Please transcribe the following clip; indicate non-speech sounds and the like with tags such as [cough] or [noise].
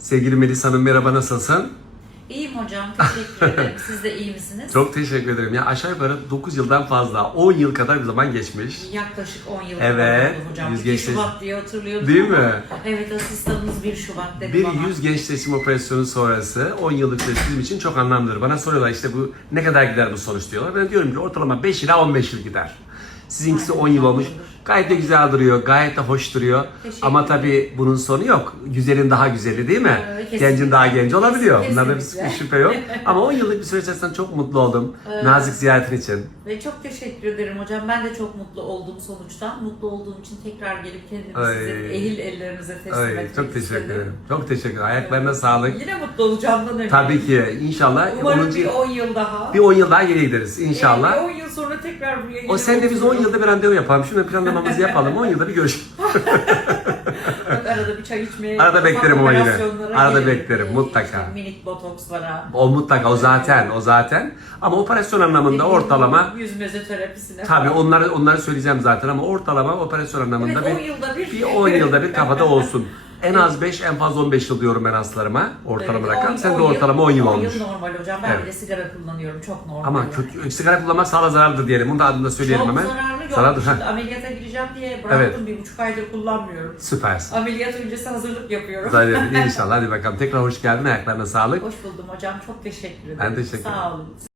Sevgili Melis Hanım merhaba nasılsın? İyiyim hocam, teşekkür ederim. [laughs] Siz de iyi misiniz? Çok teşekkür ederim. Ya aşağı yukarı 9 yıldan fazla, 10 yıl kadar bir zaman geçmiş. Yaklaşık 10 yıl Evet, oldu hocam. yüz 2 gençleş- Şubat diye hatırlıyordum Değil ama- mi? Evet, asistanımız 1 Şubat dedi Bir bana. yüz gençleşim operasyonu sonrası 10 yıllık bizim için çok anlamlıdır. Bana soruyorlar işte bu ne kadar gider bu sonuç diyorlar. Ben diyorum ki ortalama 5 ila 15 yıl gider. Sizinkisi Aynen, 10 yıl olmuş. anlamlıdır. Gayet de güzel duruyor, gayet de hoş duruyor. Teşekkür Ama tabii bunun sonu yok. Güzelin daha güzeli değil mi? Evet. Gencin daha genci olabiliyor. Kesinlikle. Bir şüphe yok. [laughs] Ama 10 yıllık bir süreç içerisinde çok mutlu oldum. Nazik ziyaretin için. Ve çok teşekkür ederim hocam. Ben de çok mutlu oldum sonuçtan. Mutlu olduğum için tekrar gelip kendimi Ay. sizin ehil ellerinize teslim Ay, etmek çok teşekkür istedim. ederim. Çok teşekkür ederim. Ayaklarına sağlık. Yine mutlu olacağımdan eminim. Tabii ki inşallah Umarım 10. bir 10 yıl daha. bir 10 yıl daha geri gideriz inşallah. Bir 10 yıl sonra tekrar buraya O sen de biz 10 otururum. yılda bir randevu yapalım. Şunu planlamamızı yapalım. 10 yılda bir görüşelim. Bak arada bir çay içmeye. Arada beklerim o yine. Arada gelirim. beklerim, Ee, mutlaka. işte minik botokslara. O mutlaka o zaten o zaten. Ama operasyon anlamında Dediğim ortalama Yüz mezoterapisine. tabii falan. onları onları söyleyeceğim zaten ama ortalama operasyon anlamında Evet, 10 bir, yılda bir. bir 10 yılda bir kafada [laughs] olsun. En az 5 en fazla 15 yıl diyorum ben hastalarıma. Ortalama Evet, rakam. on- Sen de on ortalama 10 yıl 10 olmuş. yıl normal hocam. Ben Evet. bile sigara kullanıyorum. Çok normal. Ama kötü sigara kullanmak sağlığa zararlıdır diyelim. Bunu da adını da söyleyelim Çok hemen. zararlı yok. Zararlı. Şimdi ameliyata gireceğim diye bıraktım. Bir buçuk aydır kullanmıyorum. Süpersin. Ameliyat öncesi hazırlık yapıyorum. Zaten inşallah [laughs] hadi bakalım. Tekrar hoş geldin. Ayaklarına sağlık. Hoş buldum hocam. Çok teşekkür ederim. Ben teşekkür ederim. Sağ olun.